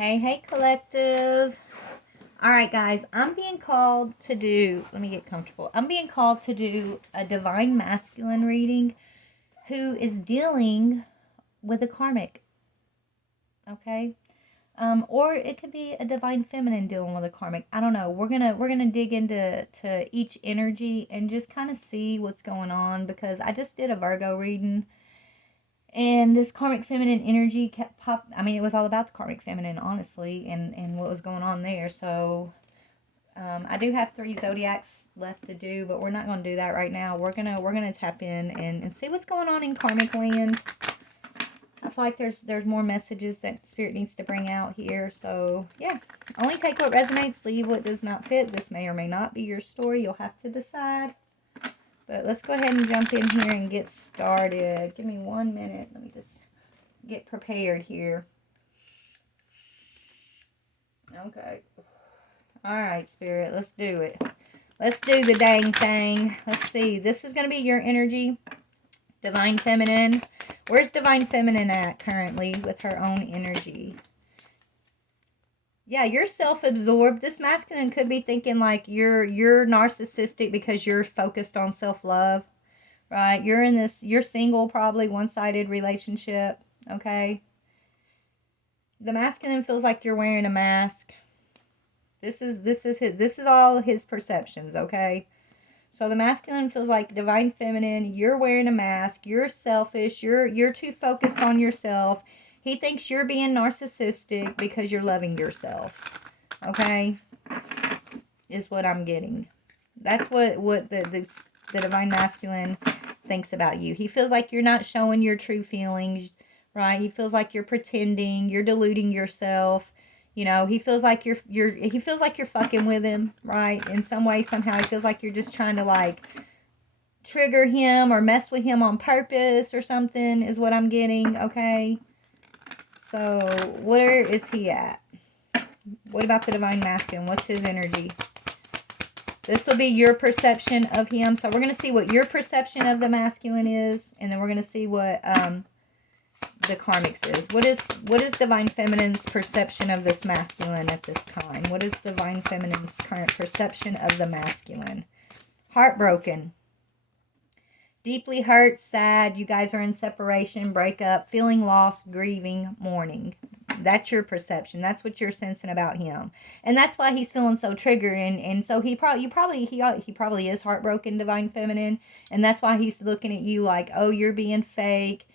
Hey, collective. All right, guys, I'm being called to do, let me get comfortable. I'm being called to do a divine masculine reading who is dealing with a karmic, okay? Or it could be a divine feminine dealing with a karmic. I don't know. We're gonna dig into each energy and just kind of see what's going on, because I just did a Virgo reading. And this karmic feminine energy kept I mean, it was all about the karmic feminine, honestly, and what was going on there. So I do have 3 zodiacs left to do, but we're not going to do that right now. We're gonna tap in and see what's going on in karmic land. I feel like there's more messages that Spirit needs to bring out here. So yeah, only take what resonates, leave what does not fit. This may or may not be your story. You'll have to decide. But let's go ahead and jump in here and get started. Give me 1 minute. Let me just get prepared here. Okay. All right, Spirit. Let's do it. Let's do the dang thing. Let's see. This is going to be your energy. Divine Feminine. Where's Divine Feminine at currently with her own energy? Yeah, you're self-absorbed. This masculine could be thinking like you're narcissistic because you're focused on self-love, right? You're single, probably one-sided relationship, okay? The masculine feels like you're wearing a mask. This is all his perceptions, okay? So the masculine feels like divine feminine, you're wearing a mask, you're selfish, you're too focused on yourself. He thinks you're being narcissistic because you're loving yourself. Okay? Is what I'm getting. That's what the divine masculine thinks about you. He feels like you're not showing your true feelings, right? He feels like you're pretending, you're deluding yourself. You know, he feels like he feels like you're fucking with him, right? In some way, somehow, he feels like you're just trying to like trigger him or mess with him on purpose or something, is what I'm getting, okay? So, where is he at? What about the divine masculine? What's his energy? This will be your perception of him. So, we're going to see what your perception of the masculine is, and then we're going to see what the karmics is. What is divine feminine's perception of this masculine at this time? What is divine feminine's current perception of the masculine? Heartbroken. Deeply hurt, sad, you guys are in separation, breakup, feeling lost, grieving, mourning. That's your perception. That's what you're sensing about him. And that's why he's feeling so triggered. And so he probably is heartbroken, divine feminine. And that's why he's looking at you like, oh, you're being fake.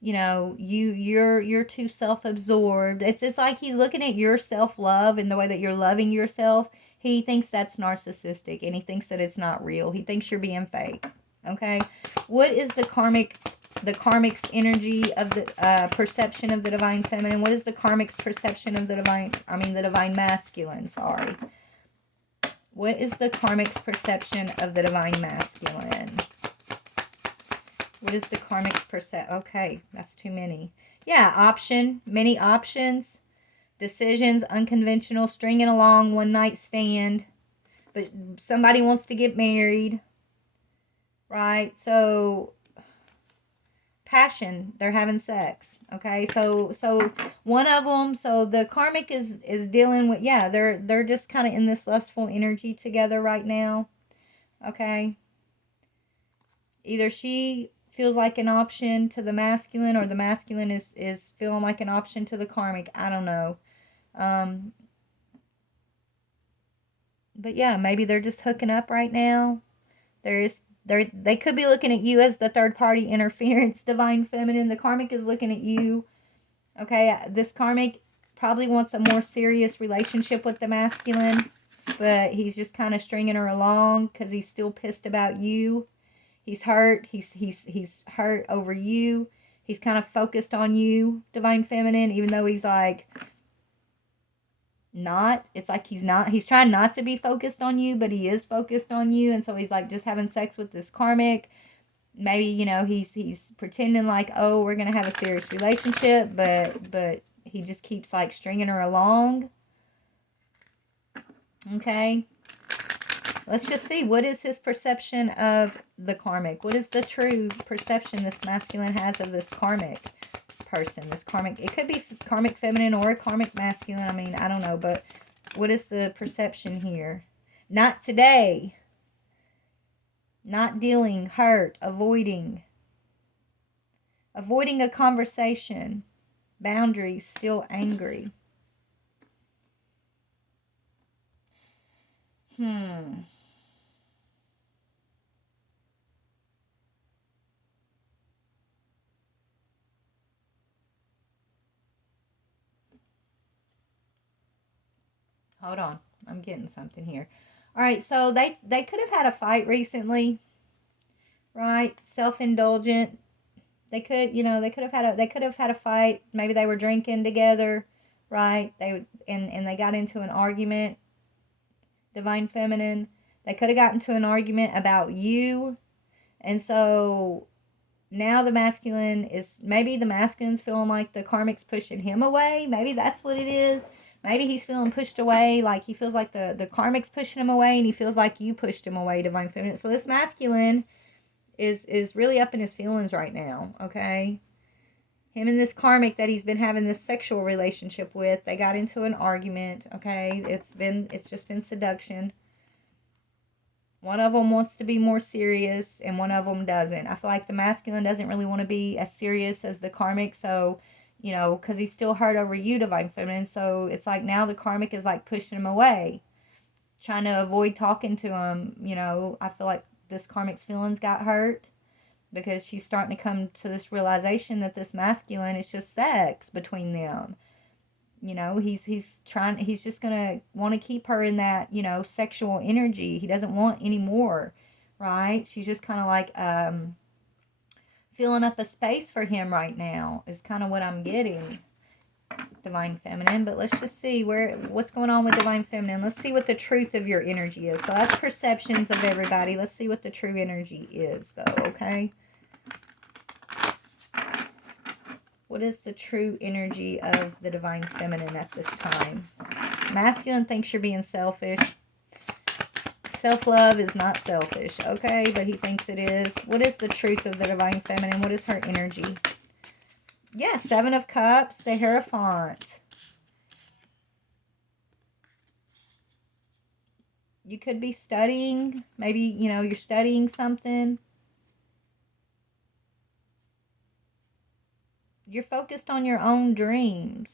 You know, you're too self-absorbed. It's like he's looking at your self-love and the way that you're loving yourself. He thinks that's narcissistic, and he thinks that it's not real. He thinks you're being fake. Okay, what is the karmic's energy of the perception of the divine feminine? What is the karmic's perception of the divine masculine? Sorry. What is the karmic's perception of the divine masculine? What is the karmic's perception? Okay, that's too many. Yeah, many options, decisions, unconventional, stringing along, one night stand, but somebody wants to get married. Right, so passion, they're having sex. Okay, so one of them, so the karmic is dealing with, yeah, they're just kind of in this lustful energy together right now. Okay, either she feels like an option to the masculine, or the masculine is feeling like an option to the karmic. I don't know. But yeah, maybe they're just hooking up right now. They could be looking at you as the third party interference, divine feminine. The karmic is looking at you. Okay, this karmic probably wants a more serious relationship with the masculine, but he's just kind of stringing her along because he's still pissed about you. He's hurt. He's hurt over you. He's kind of focused on you, divine feminine, even though he's like not. It's like he's trying not to be focused on you, but he is focused on you. And so he's like just having sex with this karmic. Maybe, you know, he's pretending like, oh, we're gonna have a serious relationship, but he just keeps like stringing her along. Okay, let's just see, what is his perception of the karmic? What is the true perception this masculine has of this karmic person, this karmic, it could be karmic feminine or a karmic masculine. I mean, I don't know, but what is the perception here? Not today. Not dealing, hurt, avoiding a conversation, boundaries, still angry. Hold on. I'm getting something here. All right, so they could have had a fight recently, right? Self-indulgent. They could, they could have had a fight. Maybe they were drinking together, right? And they got into an argument. Divine feminine. They could have gotten into an argument about you. And so now the masculine's feeling like the karmic's pushing him away. Maybe that's what it is. Maybe he's feeling pushed away, like he feels like the karmic's pushing him away, and he feels like you pushed him away, divine feminine. So this masculine is really up in his feelings right now, okay? Him and this karmic that he's been having this sexual relationship with, they got into an argument, okay? It's just been seduction. One of them wants to be more serious, and one of them doesn't. I feel like the masculine doesn't really want to be as serious as the karmic, so, because he's still hurt over you, divine feminine. So it's like now the karmic is like pushing him away, trying to avoid talking to him. I feel like this karmic's feelings got hurt because she's starting to come to this realization that this masculine is just sex between them. He's just gonna want to keep her in that, sexual energy. He doesn't want any more, right? She's just kind of like filling up a space for him right now is kind of what I'm getting, divine feminine. But let's just see what's going on with divine feminine. Let's see what the truth of your energy is. So that's perceptions of everybody. Let's see what the true energy is, though. Okay. What is the true energy of the divine feminine at this time? Masculine thinks you're being selfish. Self-love is not selfish, okay? But he thinks it is. What is the truth of the divine feminine? What is her energy? Yeah, Seven of Cups, the Hierophant. You could be studying. Maybe, you're studying something. You're focused on your own dreams,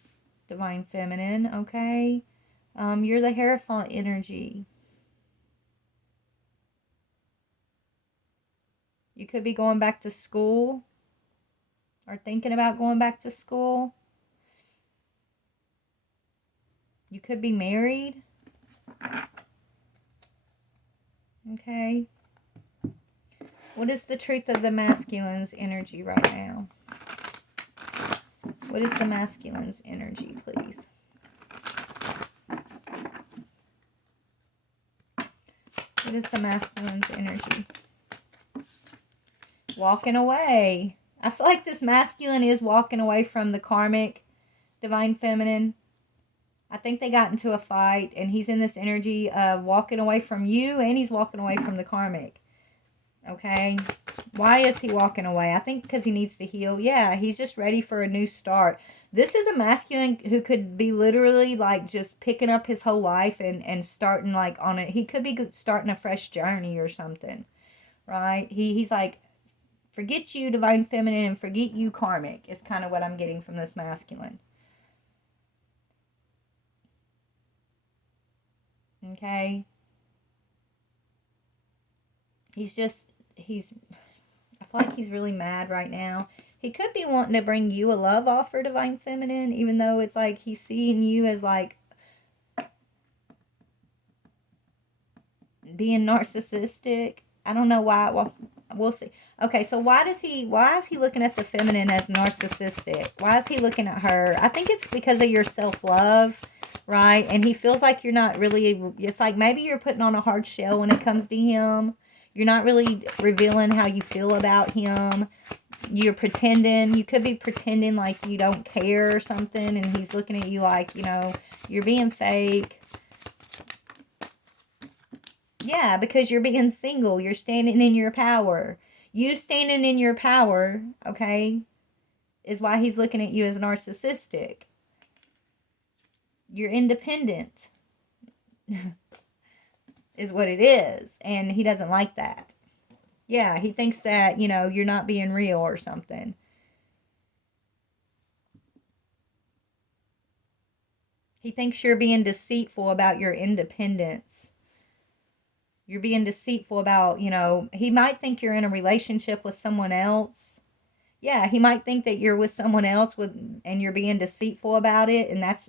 divine feminine, okay? You're the Hierophant energy. You could be going back to school or thinking about going back to school. You could be married. Okay. What is the truth of the masculine's energy right now? What is the masculine's energy, please? What is the masculine's energy? Walking away. I feel like this masculine is walking away from the karmic, divine feminine. I think they got into a fight, and he's in this energy of walking away from you, and he's walking away from the karmic. Okay? Why is he walking away? I think because he needs to heal. Yeah, he's just ready for a new start. This is a masculine who could be literally like just picking up his whole life and starting like on it. He could be starting a fresh journey or something, right? He's like, forget you, divine feminine, and forget you, karmic, is kind of what I'm getting from this masculine. Okay? I feel like he's really mad right now. He could be wanting to bring you a love offer, divine feminine, even though it's like he's seeing you as like being narcissistic. I don't know why. Well, we'll see. Okay, so why is he looking at the feminine as narcissistic? Why is he looking at her? I think it's because of your self-love, right? And he feels like you're not really, it's like maybe you're putting on a hard shell when it comes to him. You're not really revealing how you feel about him. You're pretending. You could be pretending like you don't care or something, and he's looking at you like, you're being fake. Yeah, because you're being single. You're standing in your power. You standing in your power, okay, is why he's looking at you as narcissistic. You're independent is what it is. And he doesn't like that. Yeah, he thinks that, you know, you're not being real or something. He thinks you're being deceitful about your independence. You're being deceitful about, you know, he might think you're in a relationship with someone else. Yeah, he might think that you're with someone else and you're being deceitful about it, and that's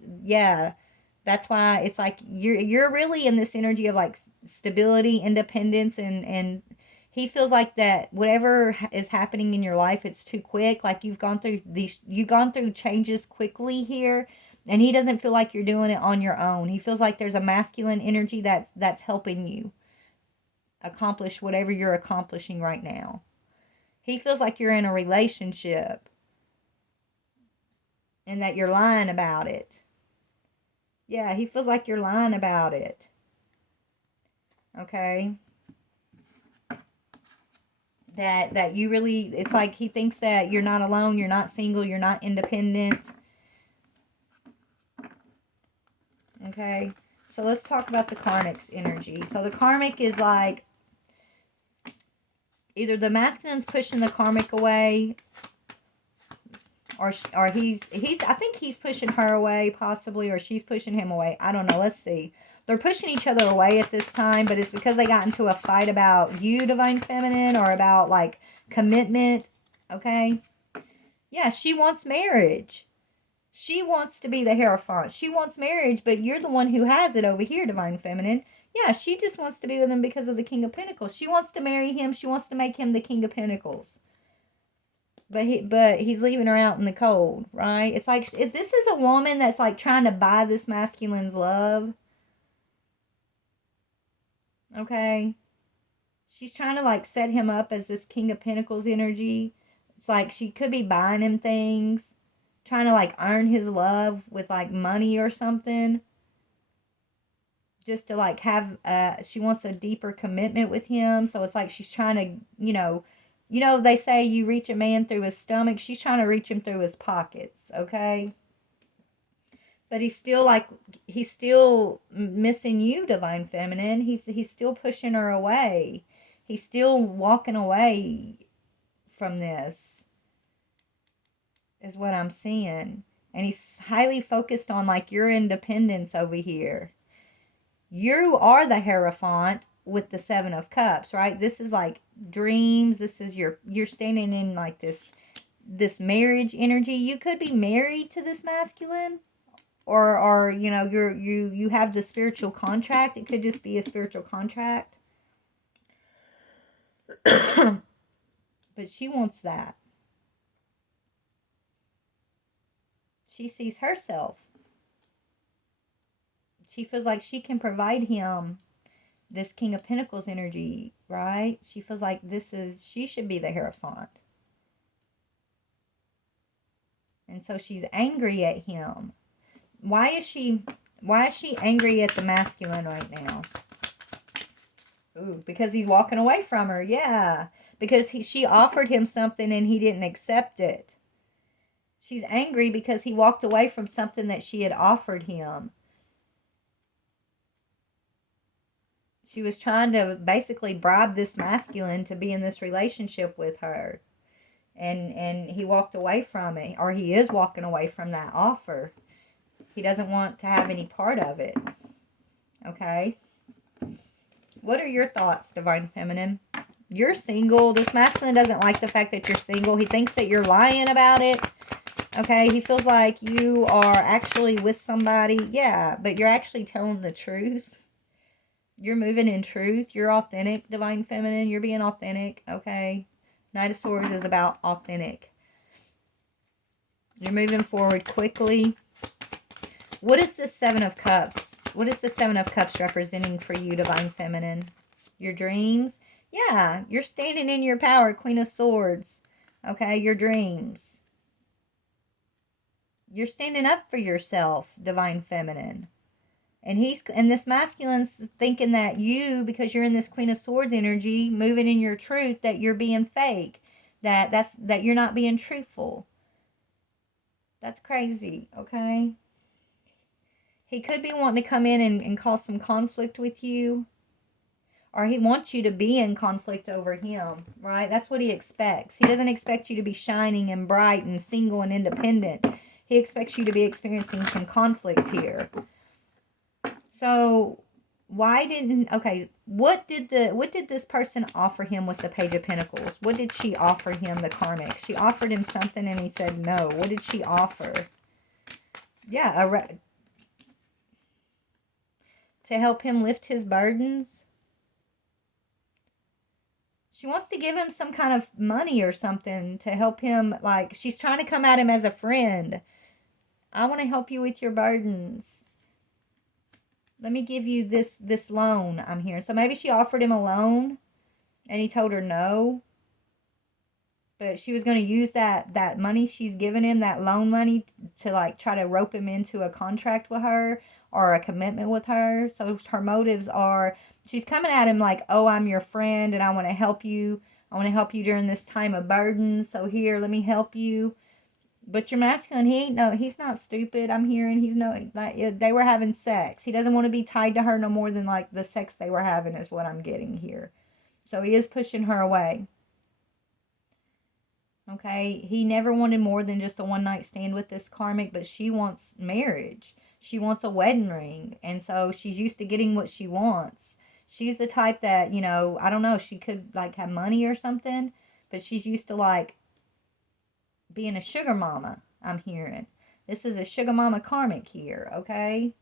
why it's like you're really in this energy of like stability, independence, and he feels like that whatever is happening in your life, it's too quick. Like you've gone through changes quickly here, and he doesn't feel like you're doing it on your own. He feels like there's a masculine energy that's helping you accomplish whatever you're accomplishing right now. He feels like you're in a relationship and that you're lying about it. Yeah, he feels like you're lying about it. Okay? That you really, it's like he thinks that you're not alone, you're not single, you're not independent. Okay? So let's talk about the Karmic's energy. So the Karmic is like either the masculine's pushing the Karmic away, or he's I think he's pushing her away possibly, or she's pushing him away. I don't know. Let's see. They're pushing each other away at this time, but it's because they got into a fight about you, Divine Feminine, or about like commitment. Okay? Yeah, she wants marriage. She wants to be the Hierophant. She wants marriage, but you're the one who has it over here, Divine Feminine. Yeah, she just wants to be with him because of the King of Pentacles. She wants to marry him. She wants to make him the King of Pentacles. But he's leaving her out in the cold, right? It's like this is a woman that's like trying to buy this masculine's love. Okay? She's trying to like set him up as this King of Pentacles energy. It's like she could be buying him things, trying to like earn his love with like money or something. Just to like have she wants a deeper commitment with him. So it's like she's trying to, you know, they say you reach a man through his stomach. She's trying to reach him through his pockets, okay? But he's still missing you, Divine Feminine. He's still pushing her away. He's still walking away from this, is what I'm seeing. And he's highly focused on like your independence over here. You are the Hierophant with the Seven of Cups, right? This is like dreams. This is you're standing in like this marriage energy. You could be married to this masculine, or you know, you have the spiritual contract. It could just be a spiritual contract. But she wants that. She sees herself. She feels like she can provide him this King of Pentacles energy, right? She feels like she should be the Hierophant. And so she's angry at him. Why is she angry at the masculine right now? Ooh, because he's walking away from her. Yeah. Because she offered him something and he didn't accept it. She's angry because he walked away from something that she had offered him. She was trying to basically bribe this masculine to be in this relationship with her. And he walked away from it. Or he is walking away from that offer. He doesn't want to have any part of it. Okay? What are your thoughts, Divine Feminine? You're single. This masculine doesn't like the fact that you're single. He thinks that you're lying about it. Okay? He feels like you are actually with somebody. Yeah, but you're actually telling the truth. You're moving in truth. You're authentic, Divine Feminine. You're being authentic. Okay? Knight of Swords is about authentic. You're moving forward quickly. What is the Seven of Cups? What is the Seven of Cups representing for you, Divine Feminine? Your dreams? Yeah, you're standing in your power, Queen of Swords. Okay, your dreams. You're standing up for yourself, Divine Feminine. And this masculine's thinking that you, because you're in this Queen of Swords energy, moving in your truth, that you're being fake. That you're not being truthful. That's crazy, okay? He could be wanting to come in and cause some conflict with you. Or he wants you to be in conflict over him, right? That's what he expects. He doesn't expect you to be shining and bright and single and independent. He expects you to be experiencing some conflict here. So why didn't, okay, what did this person offer him with the Page of Pentacles? What did she offer him, the Karmic? She offered him something and he said no. What did she offer? Yeah, to help him lift his burdens. She wants to give him some kind of money or something to help him. Like, she's trying to come at him as a friend. I want to help you with your burdens. Let me give you this loan, I'm hearing. So maybe she offered him a loan and he told her no. But she was going to use that money she's given him, that loan money, to like try to rope him into a contract with her or a commitment with her. So her motives are, she's coming at him like, oh, I'm your friend and I want to help you. I want to help you during this time of burden. So here, let me help you. But your masculine, he's not stupid. I'm hearing like, they were having sex. He doesn't want to be tied to her no more than like the sex they were having is what I'm getting here. So he is pushing her away. Okay, he never wanted more than just a one night stand with this Karmic, but she wants marriage. She wants a wedding ring. And so she's used to getting what she wants. She's the type that, I don't know, she could like have money or something, but she's used to like being a sugar mama, I'm hearing. This is a sugar mama Karmic here, okay?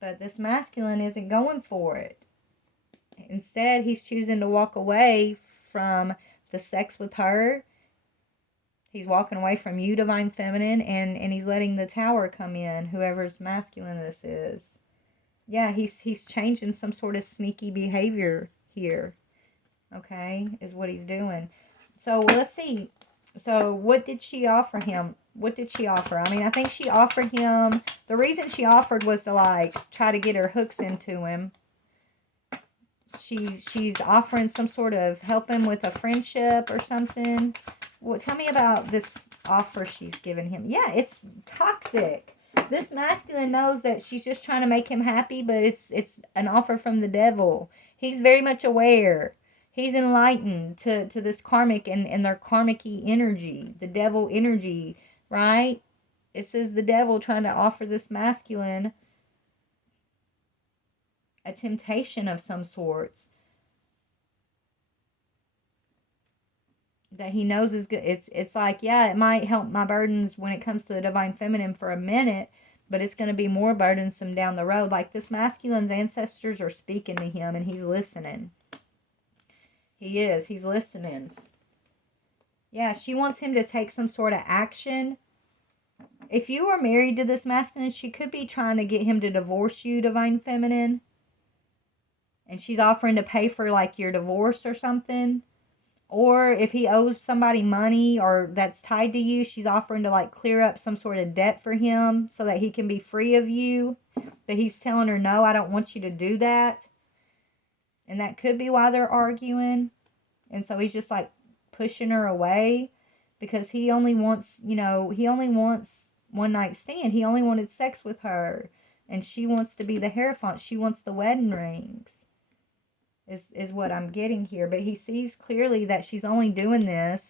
But this masculine isn't going for it. Instead, he's choosing to walk away from the sex with her. He's walking away from you, Divine Feminine, and he's letting the Tower come in, whoever's masculine this is. Yeah, he's changing some sort of sneaky behavior here. Okay, is what he's doing. So let's see. So what did she offer him? What did she offer? I mean, I think she offered him, the reason she offered was to like try to get her hooks into him. She's offering some sort of help him with a friendship or something. Well, tell me about this offer she's given him. Yeah, it's toxic. This masculine knows that she's just trying to make him happy, but it's an offer from the devil. He's very much aware. He's enlightened to this Karmic and their Karmic-y energy, the devil energy, right? It says the devil trying to offer this masculine a temptation of some sorts that he knows is good. It's like, yeah, it might help my burdens when it comes to the Divine Feminine for a minute, but it's going to be more burdensome down the road. Like, this masculine's ancestors are speaking to him and he's listening. He's listening. Yeah, she wants him to take some sort of action. If you are married to this masculine, she could be trying to get him to divorce you, Divine Feminine. And she's offering to pay for like your divorce or something. Or if he owes somebody money or that's tied to you, she's offering to like clear up some sort of debt for him so that he can be free of you. But he's telling her, no, I don't want you to do that. And that could be why they're arguing. And so he's just like pushing her away because he only wants, he only wants one night stand. He only wanted sex with her. And she wants to be the Hierophant. She wants the wedding rings. Is what I'm getting here. But he sees clearly that she's only doing this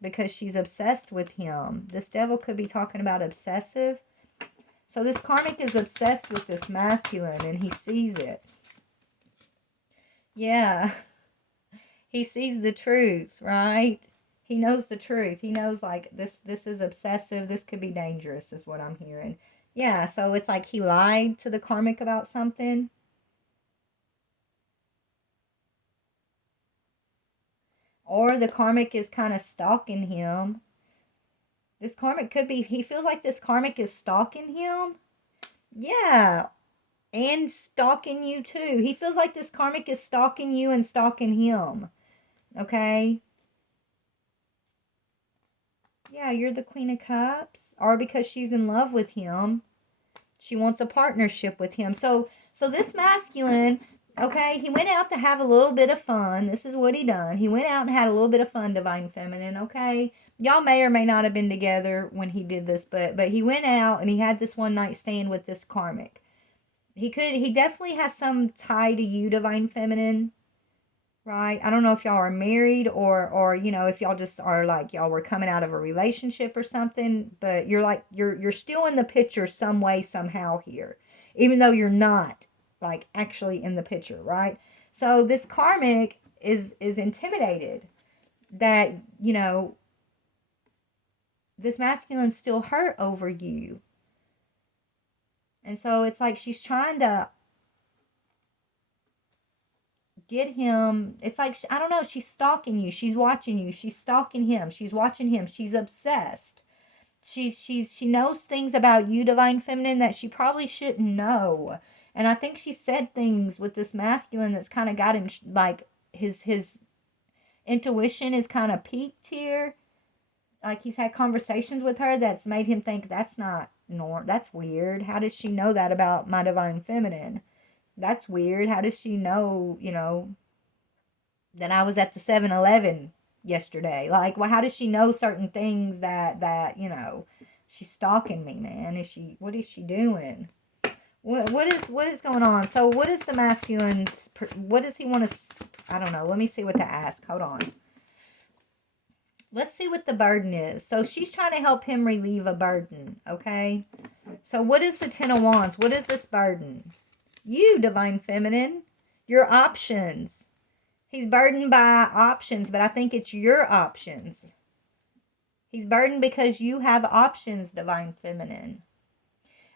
because she's obsessed with him. This devil could be talking about obsessive. So this Karmic is obsessed with this masculine and he sees it. Yeah. He sees the truth, right? He knows the truth. He knows like this is obsessive. This could be dangerous is what I'm hearing. Yeah, so it's like he lied to the Karmic about something. Or the Karmic is kind of stalking him. This Karmic could be, he feels like this Karmic is stalking him. Yeah. And stalking you too. He feels like this Karmic is stalking you and stalking him. Okay? Yeah, you're the Queen of Cups. Or because she's in love with him. She wants a partnership with him. So this masculine, Okay, he went out to have a little bit of fun. This is what he done. He went out and had a little bit of fun, Divine Feminine, okay? Y'all may or may not have been together when he did this, but he went out and he had this one night stand with this Karmic. He definitely has some tie to you, Divine Feminine, right? I don't know if y'all are married or you know, if y'all just are like y'all were coming out of a relationship or something, but you're like you're still in the picture some way somehow here, even though you're not like actually in the picture, right? So this Karmic is intimidated that, you know, this masculine's still hurt over you. And so it's like she's trying to get him. It's like, I don't know, she's stalking you, she's watching you, she's stalking him, she's watching him, she's obsessed. She knows things about you, Divine Feminine, that she probably shouldn't know. And I think she said things with this masculine that's kind of got him like his intuition is kind of peaked here. Like he's had conversations with her that's made him think that's not normal. That's weird. How does she know that about my Divine Feminine? That's weird. How does she know, you know, that I was at the 7-Eleven yesterday? Like, well, how does she know certain things that, you know, she's stalking me, man? What is she doing? What is going on? So what is the masculine, what does he want to, I don't know. Let me see what to ask. Hold on. Let's see what the burden is. So she's trying to help him relieve a burden, okay? So what is the Ten of Wands? What is this burden? You, Divine Feminine, your options. He's burdened by options, but I think it's your options. He's burdened because you have options, Divine Feminine.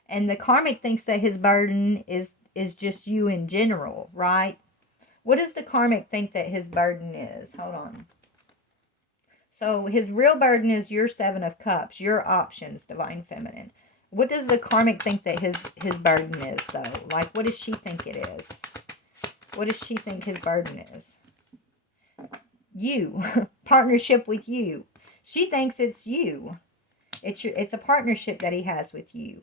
And the Karmic thinks that his burden is just you in general, right? What does the Karmic think that his burden is? Hold on. So his real burden is your Seven of Cups, your options, Divine Feminine. What does the Karmic think that his burden is, though? Like, what does she think it is? What does she think his burden is? You. Partnership with you. She thinks it's you. It's a partnership that he has with you.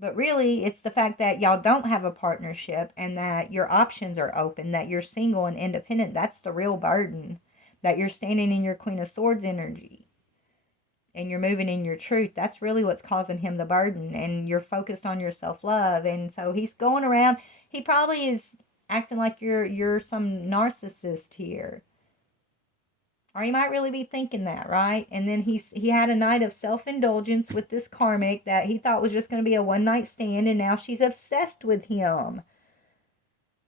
But really, it's the fact that y'all don't have a partnership and that your options are open, that you're single and independent. That's the real burden. That you're standing in your Queen of Swords energy. And you're moving in your truth. That's really what's causing him the burden. And you're focused on your self-love. And so he's going around. He probably is acting like you're some narcissist here. Or he might really be thinking that, right? And then he had a night of self-indulgence with this Karmic that he thought was just going to be a one-night stand, and now she's obsessed with him.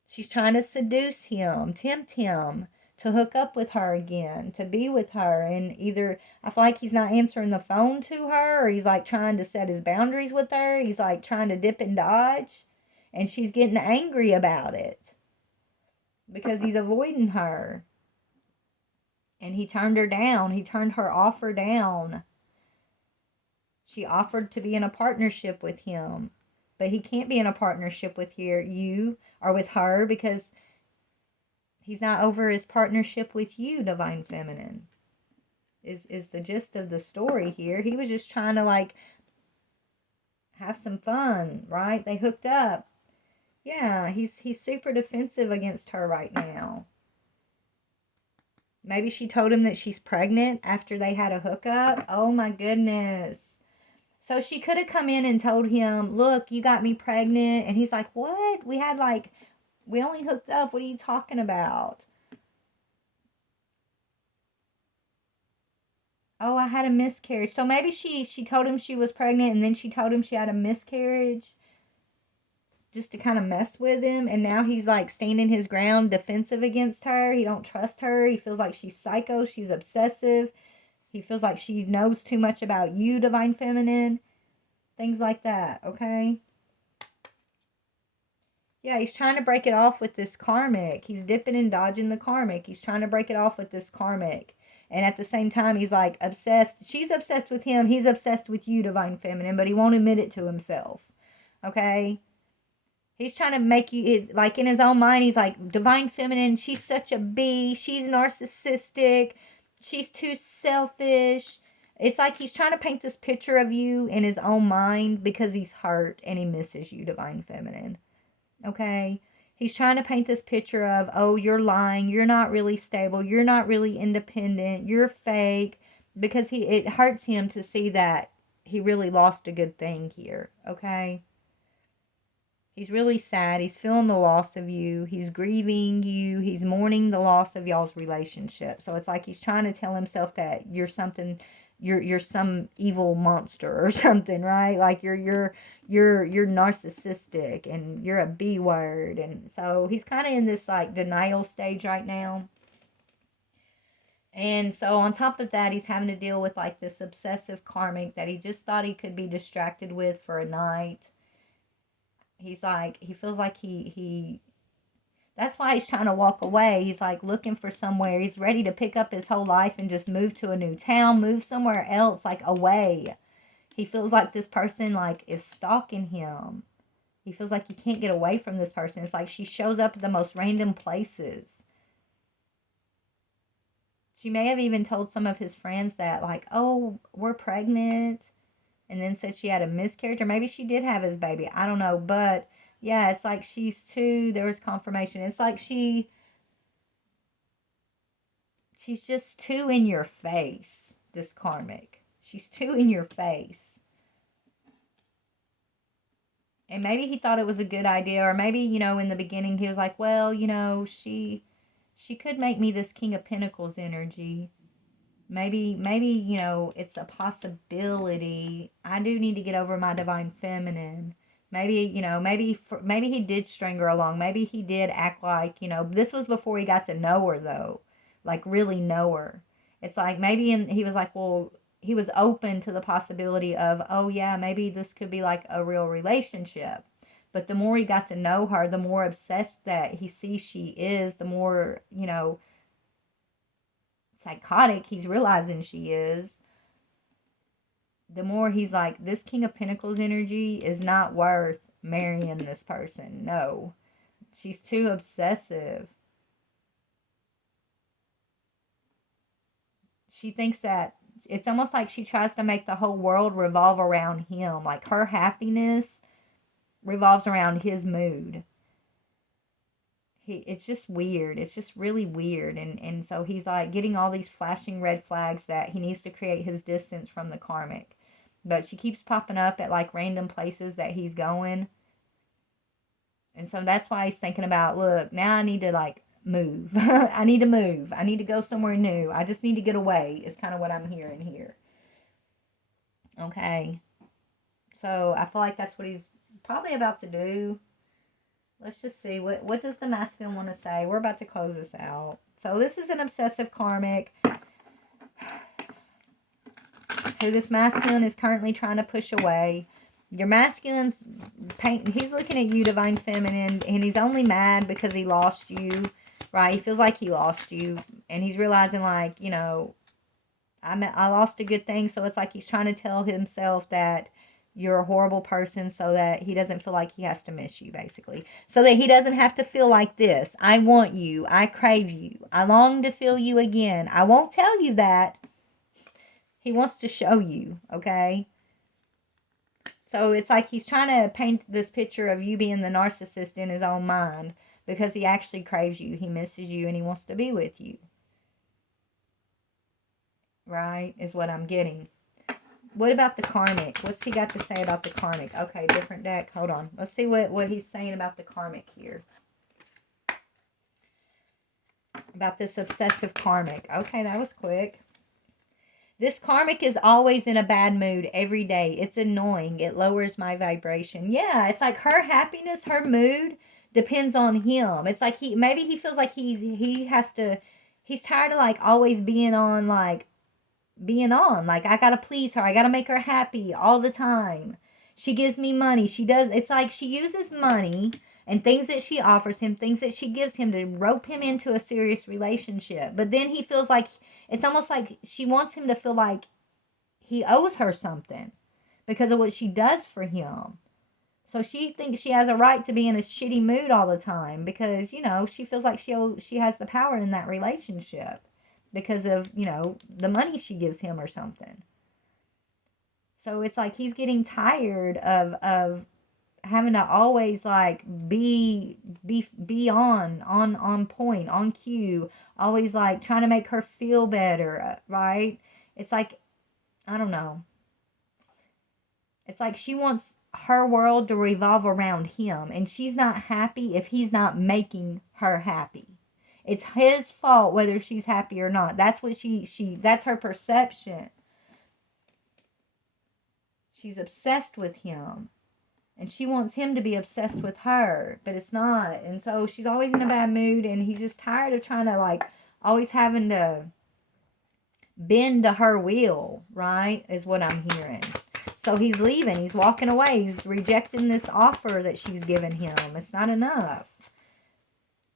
She's trying to seduce him, tempt him to hook up with her again, to be with her. And either I feel like he's not answering the phone to her, or he's like trying to set his boundaries with her. He's like trying to dip and dodge, and she's getting angry about it because he's avoiding her. And he turned her down. He turned her offer down. She offered to be in a partnership with him. But he can't be in a partnership with you or with her because he's not over his partnership with you, Divine Feminine. Is the gist of the story here. He was just trying to like have some fun, right? They hooked up. Yeah, he's super defensive against her right now. Maybe she told him that she's pregnant after they had a hookup. Oh my goodness. So she could have come in and told him, look, you got me pregnant. And he's like, what? We only hooked up. What are you talking about? Oh, I had a miscarriage. So maybe she told him she was pregnant and then she told him she had a miscarriage just to kind of mess with him. And now he's like standing his ground, defensive against her. He don't trust her. He feels like she's psycho. She's obsessive. He feels like she knows too much about you, Divine Feminine. Things like that, okay? Yeah, he's trying to break it off with this Karmic. He's dipping and dodging the Karmic. He's trying to break it off with this Karmic. And at the same time, he's like obsessed. She's obsessed with him. He's obsessed with you, Divine Feminine, but he won't admit it to himself. Okay? He's trying to make you, like in his own mind, he's like, Divine Feminine, she's such a bee. She's narcissistic. She's too selfish. It's like he's trying to paint this picture of you in his own mind because he's hurt and he misses you, Divine Feminine. Okay? He's trying to paint this picture of, oh, you're lying, you're not really stable, you're not really independent, you're fake, because it hurts him to see that he really lost a good thing here, okay? He's really sad. He's feeling the loss of you. He's grieving you. He's mourning the loss of y'all's relationship. So it's like he's trying to tell himself that you're something, you're some evil monster or something, right? Like you're narcissistic and you're a B word. And so he's kind of in this like denial stage right now. And so on top of that, he's having to deal with like this obsessive karmic that he just thought he could be distracted with for a night. He's like, he feels like he that's why he's trying to walk away. He's like looking for somewhere. He's ready to pick up his whole life and just move to a new town, move somewhere else, like away. He feels like this person like is stalking him. He feels like he can't get away from this person. It's like she shows up at the most random places. She may have even told some of his friends that like, oh, we're pregnant, and then said she had a miscarriage, or maybe she did have his baby. I don't know, but yeah, it's like she's too, there was confirmation. It's like she's just too in your face, this karmic. She's too in your face. And maybe he thought it was a good idea, or maybe, in the beginning he was like, well, she could make me this King of Pentacles energy. Maybe, it's a possibility. I do need to get over my Divine Feminine. Maybe, maybe he did string her along. Maybe he did act like, this was before he got to know her, though. Like, really know her. It's like, maybe he was like, well, he was open to the possibility of, oh, yeah, maybe this could be like a real relationship. But the more he got to know her, the more obsessed that he sees she is, the more, psychotic he's realizing she is, the more he's like, this King of Pentacles energy is not worth marrying this person. No. She's too obsessive. She thinks that it's almost like she tries to make the whole world revolve around him. Like her happiness revolves around his mood. It's just weird. It's just really weird. And so he's like getting all these flashing red flags that he needs to create his distance from the karmic. But she keeps popping up at like random places that he's going. And so that's why he's thinking about, look, now I need to like move. I need to move. I need to go somewhere new. I just need to get away is kind of what I'm hearing here. Okay. So I feel like that's what he's probably about to do. Let's just see. What does the masculine want to say? We're about to close this out. So this is an obsessive karmic who this masculine is currently trying to push away. Your masculine's he's looking at you, Divine Feminine, and he's only mad because he lost you, right? He feels like he lost you, and he's realizing like, I lost a good thing, so it's like he's trying to tell himself that you're a horrible person so that he doesn't feel like he has to miss you, basically. So that he doesn't have to feel like this. I want you. I crave you. I long to feel you again. I won't tell you that. He wants to show you, okay? So it's like he's trying to paint this picture of you being the narcissist in his own mind because he actually craves you. He misses you and he wants to be with you. Right? Is what I'm getting. What about the karmic? What's he got to say about the karmic? Okay, different deck. Hold on. Let's see what he's saying about the karmic here. About this obsessive karmic. Okay, that was quick. This karmic is always in a bad mood every day. It's annoying. It lowers my vibration. Yeah, it's like her happiness, her mood depends on him. It's like maybe he feels like he's tired of like always being on. Like I gotta please her, I gotta make her happy all the time. She gives me money, it's like she uses money and things that she offers him, things that she gives him to rope him into a serious relationship. But then he feels like it's almost like she wants him to feel like he owes her something because of what she does for him. So she thinks she has a right to be in a shitty mood all the time because, she feels like she has the power in that relationship because of, the money she gives him or something. So it's like he's getting tired of having to always like be on point, on cue, always like trying to make her feel better, right? It's like, I don't know. It's like she wants her world to revolve around him, and she's not happy if he's not making her happy. It's his fault whether she's happy or not. That's what that's her perception. She's obsessed with him. And she wants him to be obsessed with her, but it's not. And so she's always in a bad mood, and he's just tired of trying to, like, always having to bend to her will, right? Is what I'm hearing. So he's leaving. He's walking away. He's rejecting this offer that she's given him. It's not enough.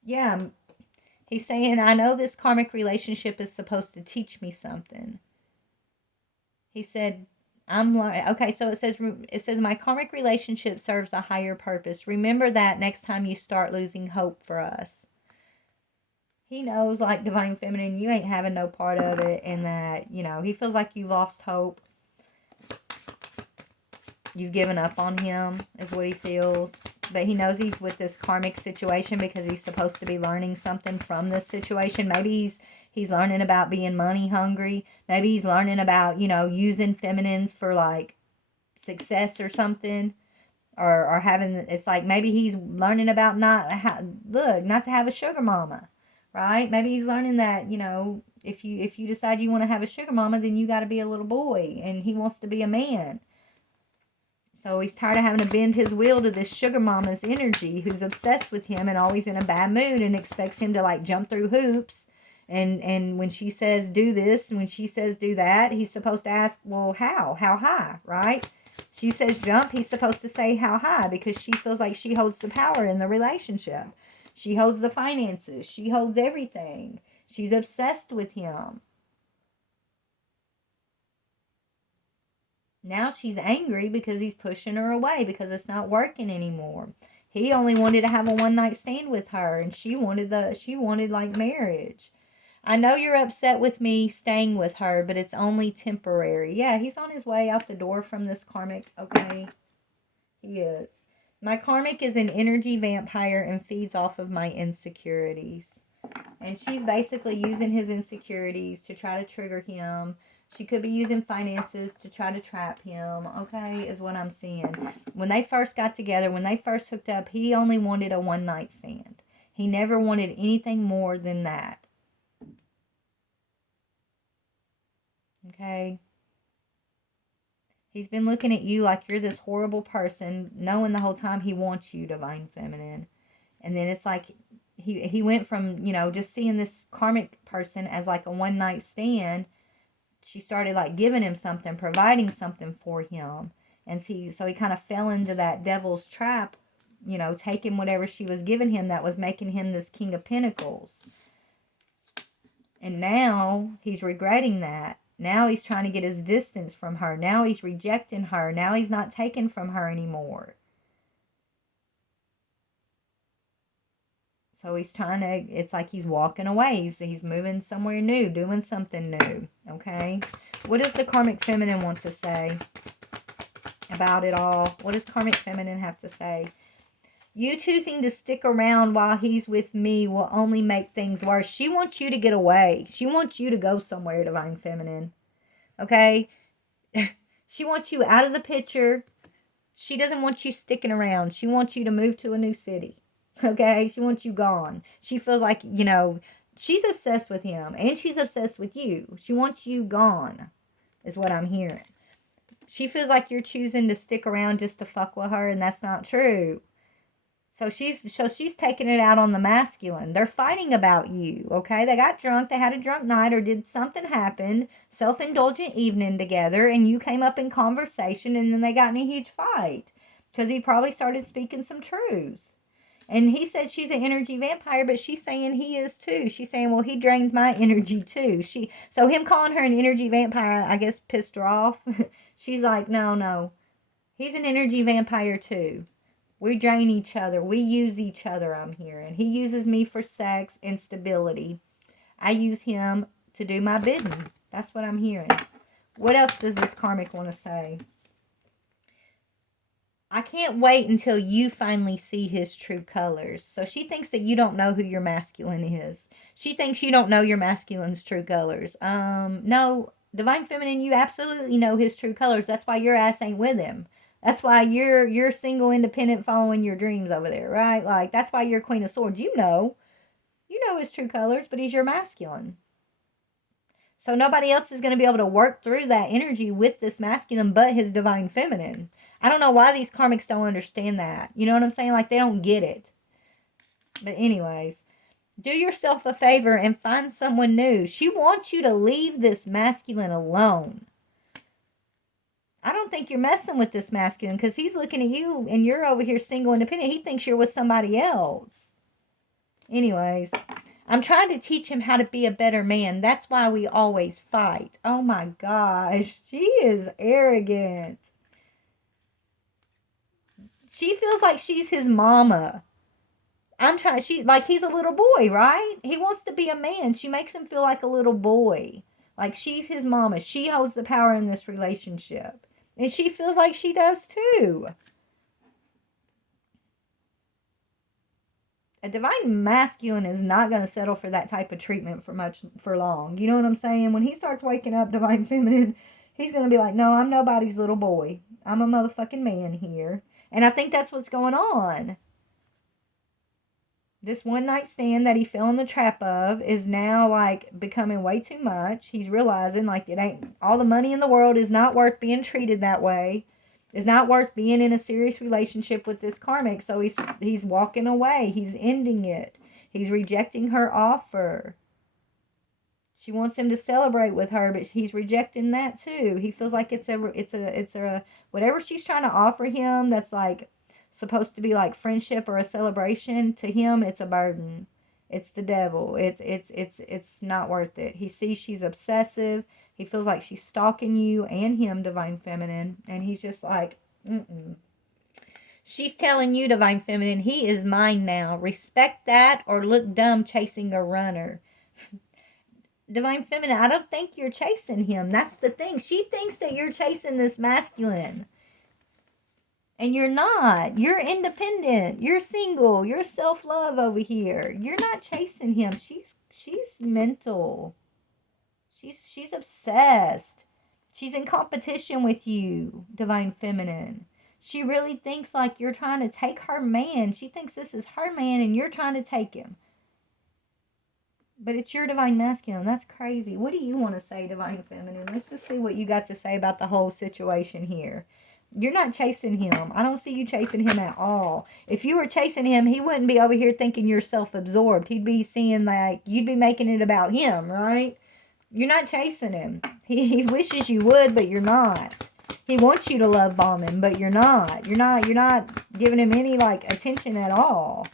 Yeah. He's saying, I know this karmic relationship is supposed to teach me something. He said, I'm like, okay, so it says my karmic relationship serves a higher purpose. Remember that next time you start losing hope for us. He knows, like, Divine Feminine, you ain't having no part of it, and that, you know, he feels like you lost hope. You've given up on him, is what he feels. But he knows he's with this karmic situation because he's supposed to be learning something from this situation. Maybe he's learning about being money hungry. Maybe he's learning about, you know, using feminines for, like, success or something. Or having, it's like maybe he's learning about not to have a sugar mama, right? Maybe he's learning that, you know, if you decide you want to have a sugar mama, then you got to be a little boy, and he wants to be a man. So he's tired of having to bend his will to this sugar mama's energy, who's obsessed with him and always in a bad mood and expects him to, like, jump through hoops. And when she says do this, when she says do that, he's supposed to ask, well, how high, right? She says jump, he's supposed to say how high, because she feels like she holds the power in the relationship. She holds the finances. She holds everything. She's obsessed with him. Now she's angry because he's pushing her away because it's not working anymore. He only wanted to have a one-night stand with her, and she wanted like marriage. I know you're upset with me staying with her, but it's only temporary. Yeah, he's on his way out the door from this karmic, okay? He is. My karmic is an energy vampire and feeds off of my insecurities. And she's basically using his insecurities to try to trigger him. She could be using finances to try to trap him, okay, is what I'm seeing. When they first got together, when they first hooked up, he only wanted a one-night stand. He never wanted anything more than that. Okay? He's been looking at you like you're this horrible person, knowing the whole time he wants you, Divine Feminine. And then it's like he went from, you know, just seeing this karmic person as like a one-night stand. She started like giving him something, providing something for him. And so he kind of fell into that devil's trap, you know, taking whatever she was giving him that was making him this King of Pentacles. And now he's regretting that. Now he's trying to get his distance from her. Now he's rejecting her. Now he's not taking from her anymore. So he's trying to, it's like he's walking away. He's moving somewhere new, doing something new. Okay? What does the Karmic Feminine want to say about it all? What does Karmic Feminine have to say? You choosing to stick around while he's with me will only make things worse. She wants you to get away. She wants you to go somewhere, Divine Feminine. Okay? She wants you out of the picture. She doesn't want you sticking around. She wants you to move to a new city. Okay? She wants you gone. She feels like, you know, she's obsessed with him. And she's obsessed with you. She wants you gone, is what I'm hearing. She feels like you're choosing to stick around just to fuck with her, and that's not true. So she's taking it out on the masculine. They're fighting about you, okay? They got drunk, they had a drunk night, or did something happen, self-indulgent evening together, and you came up in conversation, and then they got in a huge fight. Because he probably started speaking some truth. And he said she's an energy vampire, but she's saying he is too. She's saying, well, he drains my energy too. So him calling her an energy vampire, I guess, pissed her off. She's like, no. He's an energy vampire too. We drain each other. We use each other, I'm hearing. He uses me for sex and stability. I use him to do my bidding. That's what I'm hearing. What else does this karmic want to say? I can't wait until you finally see his true colors. So she thinks that you don't know who your masculine is. She thinks you don't know your masculine's true colors. No, Divine Feminine, you absolutely know his true colors. That's why your ass ain't with him. That's why you're single, independent, following your dreams over there, right? Like that's why you're Queen of Swords. You know his true colors, but he's your masculine. So nobody else is going to be able to work through that energy with this masculine but his divine feminine. I don't know why these karmics don't understand that. You know what I'm saying? Like they don't get it. But anyways, do yourself a favor and find someone new. She wants you to leave this masculine alone. I don't think you're messing with this masculine because he's looking at you and you're over here single independent. He thinks you're with somebody else. Anyways, I'm trying to teach him how to be a better man. That's why we always fight. Oh my gosh, she is arrogant. She feels like she's his mama. He's a little boy, right? He wants to be a man. She makes him feel like a little boy. Like she's his mama. She holds the power in this relationship. And she feels like she does too. A divine masculine is not going to settle for that type of treatment for long. You know what I'm saying? When he starts waking up divine feminine, he's going to be like, no, I'm nobody's little boy. I'm a motherfucking man here. And I think that's what's going on. This one night stand that he fell in the trap of is now like becoming way too much. He's realizing like it ain't all the money in the world is not worth being treated that way. It's not worth being in a serious relationship with this karmic. So he's walking away. He's ending it. He's rejecting her offer. She wants him to celebrate with her, but he's rejecting that too. He feels like it's a whatever she's trying to offer him that's like supposed to be like friendship or a celebration, to him it's a burden. It's the devil. It's not worth it. He sees she's obsessive. He feels like she's stalking you and him, divine feminine, and he's just like, mm-mm. She's telling you, divine feminine, he is mine now. Respect that or look dumb chasing a runner. Divine feminine, I don't think you're chasing him. That's the thing. She thinks that you're chasing this masculine. And you're not. You're independent. You're single. You're self-love over here. You're not chasing him. She's mental. She's obsessed. She's in competition with you, divine feminine. She really thinks like you're trying to take her man. She thinks this is her man and you're trying to take him. But it's your divine masculine. That's crazy. What do you want to say, divine feminine? Let's just see what you got to say about the whole situation here. You're not chasing him. I don't see you chasing him at all. If you were chasing him, he wouldn't be over here thinking you're self-absorbed. He'd be seeing like you'd be making it about him, right? You're not chasing him. He wishes you would, but you're not. He wants you to love bomb him, but you're not. You're not giving him any like attention at all.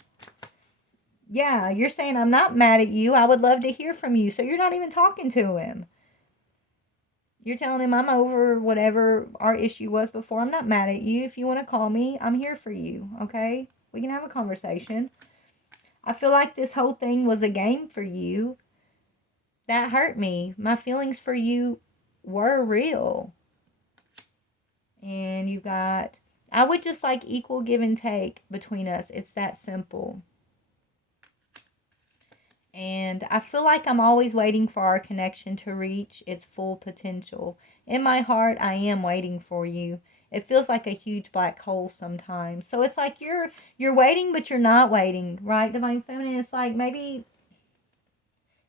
Yeah, you're saying, I'm not mad at you. I would love to hear from you. So you're not even talking to him. You're telling him I'm over whatever our issue was before. I'm not mad at you. If you want to call me, I'm here for you. Okay? We can have a conversation. I feel like this whole thing was a game for you. That hurt me. My feelings for you were real. And you got, I would just like equal give and take between us. It's that simple. And I feel like I'm always waiting for our connection to reach its full potential. In my heart, I am waiting for you. It feels like a huge black hole sometimes. So it's like you're waiting, but you're not waiting, right, divine feminine? It's like maybe,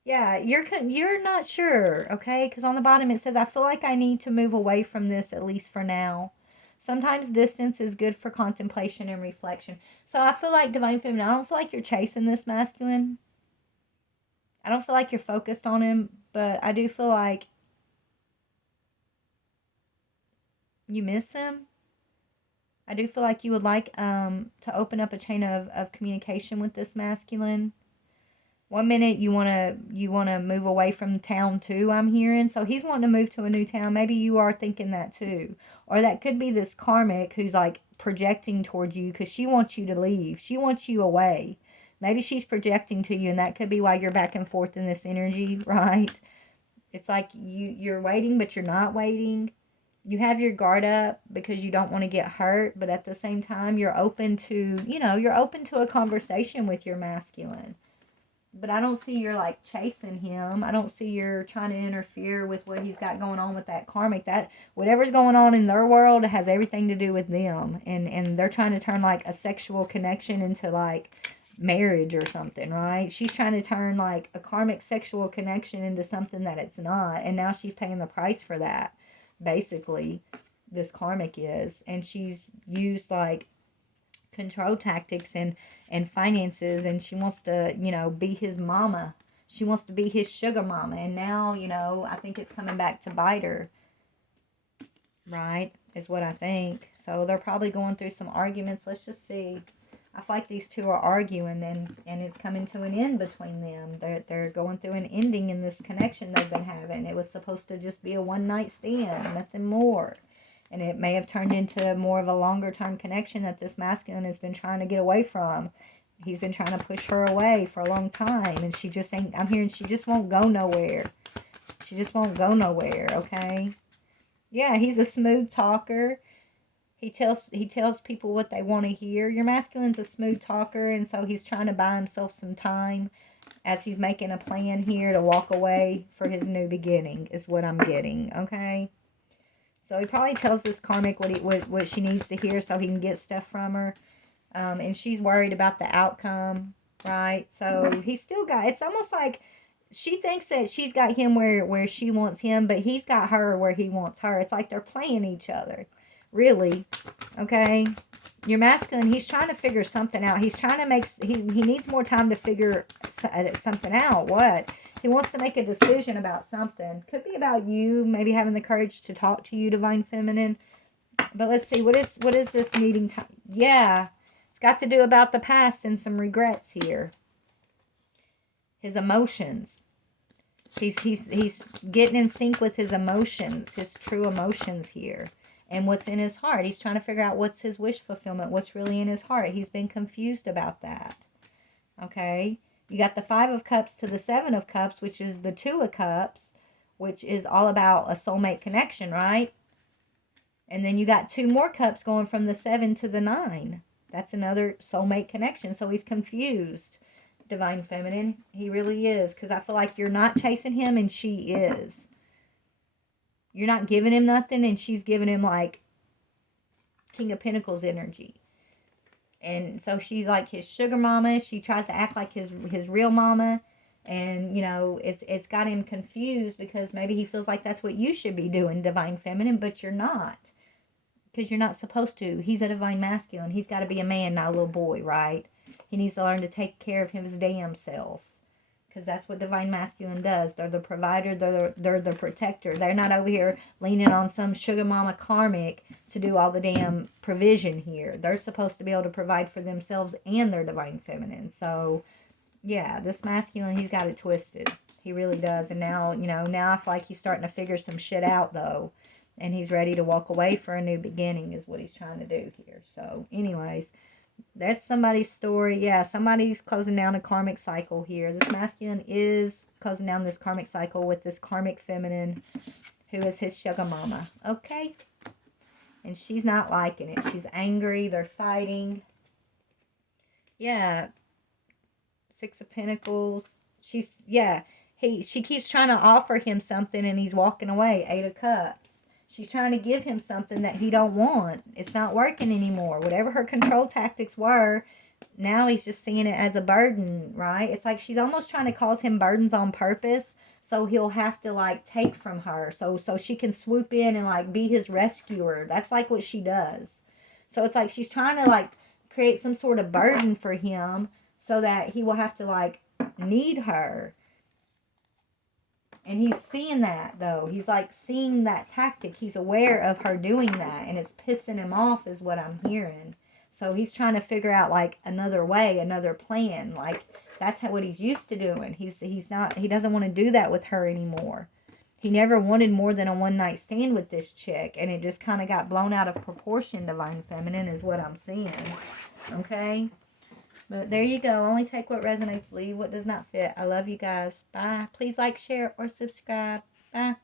yeah, you're not sure, okay? Because on the bottom it says, I feel like I need to move away from this at least for now. Sometimes distance is good for contemplation and reflection. So I feel like divine feminine, I don't feel like you're chasing this masculine. I don't feel like you're focused on him, but I do feel like you miss him. I do feel like you would like to open up a chain of communication with this masculine. One minute you wanna move away from town too, I'm hearing. So he's wanting to move to a new town. Maybe you are thinking that too. Or that could be this karmic who's like projecting towards you because she wants you to leave. She wants you away. Maybe she's projecting to you, and that could be why you're back and forth in this energy, right? It's like you're waiting, but you're not waiting. you have your guard up because you don't want to get hurt, but at the same time, you're open to, you're open to a conversation with your masculine. But I don't see you're like chasing him. I don't see you're trying to interfere with what he's got going on with that karmic. That whatever's going on in their world has everything to do with them. And they're trying to turn like a sexual connection into like marriage or something, right? She's trying to turn like a karmic sexual connection into something that it's not. And now she's paying the price for that. Basically, this karmic is. And she's used like control tactics and finances, and she wants to be his mama. She wants to be his sugar mama, and now I think it's coming back to bite her, right, is what I think. So they're probably going through some arguments. Let's just see. I feel like these two are arguing, and it's coming to an end between them. They're going through an ending in this connection they've been having. It was supposed to just be a one night stand, nothing more. And it may have turned into more of a longer term connection that this masculine has been trying to get away from. He's been trying to push her away for a long time. And she just ain't, I'm hearing she just won't go nowhere. She just won't go nowhere, okay? Yeah, he's a smooth talker. He tells people what they want to hear. Your masculine's a smooth talker, and so he's trying to buy himself some time as he's making a plan here to walk away for his new beginning, is what I'm getting, okay? So he probably tells this karmic what she needs to hear so he can get stuff from her. And she's worried about the outcome, right? So he's still got, it's almost like she thinks that she's got him where she wants him, but he's got her where he wants her. It's like they're playing each other, really, okay? Your masculine, he's trying to figure something out. He's trying to make, he needs more time to figure something out. What? He wants to make a decision about something. Could be about you, maybe having the courage to talk to you, Divine Feminine. But let's see, what is this needing time? Yeah, it's got to do about the past and some regrets here. His emotions. He's getting in sync with his emotions, his true emotions here. And what's in his heart. He's trying to figure out what's his wish fulfillment, what's really in his heart. He's been confused about that. Okay? You got the 5 of Cups to the 7 of Cups, which is the 2 of Cups, which is all about a soulmate connection, right? And then you got 2 more cups going from the 7 to the 9. That's another soulmate connection. So he's confused, Divine Feminine. He really is. Because I feel like you're not chasing him and she is. You're not giving him nothing and she's giving him like King of Pentacles energy. And so she's like his sugar mama. She tries to act like his real mama. And, it's got him confused because maybe he feels like that's what you should be doing, Divine Feminine, but you're not. Because you're not supposed to. He's a Divine Masculine. He's got to be a man, not a little boy, right? He needs to learn to take care of his damn self. Because that's what Divine Masculine does. They're the provider. They're the protector. They're not over here leaning on some sugar mama karmic to do all the damn provision here. They're supposed to be able to provide for themselves and their Divine Feminine. So, yeah, this masculine, he's got it twisted. He really does. And now, now I feel like he's starting to figure some shit out, though. And he's ready to walk away for a new beginning is what he's trying to do here. So, anyways, that's somebody's story. Yeah, somebody's closing down a karmic cycle here. This masculine is closing down this karmic cycle with this karmic feminine who is his sugar mama. Okay? And she's not liking it. She's angry. They're fighting. Yeah. 6 of Pentacles. She keeps trying to offer him something and he's walking away. 8 of Cups. She's trying to give him something that he don't want. It's not working anymore. Whatever her control tactics were, now he's just seeing it as a burden, right? It's like she's almost trying to cause him burdens on purpose so he'll have to, like, take from her. So she can swoop in and, like, be his rescuer. That's, like, what she does. So it's like she's trying to, like, create some sort of burden for him so that he will have to, like, need her. And he's seeing that, though. He's, like, seeing that tactic. He's aware of her doing that. And it's pissing him off is what I'm hearing. So he's trying to figure out, like, another way, another plan. Like, that's what he's used to doing. He doesn't want to do that with her anymore. He never wanted more than a one-night stand with this chick. And it just kind of got blown out of proportion, Divine Feminine, is what I'm seeing. Okay? But there you go. Only take what resonates, leave what does not fit. I love you guys. Bye. Please like, share, or subscribe. Bye.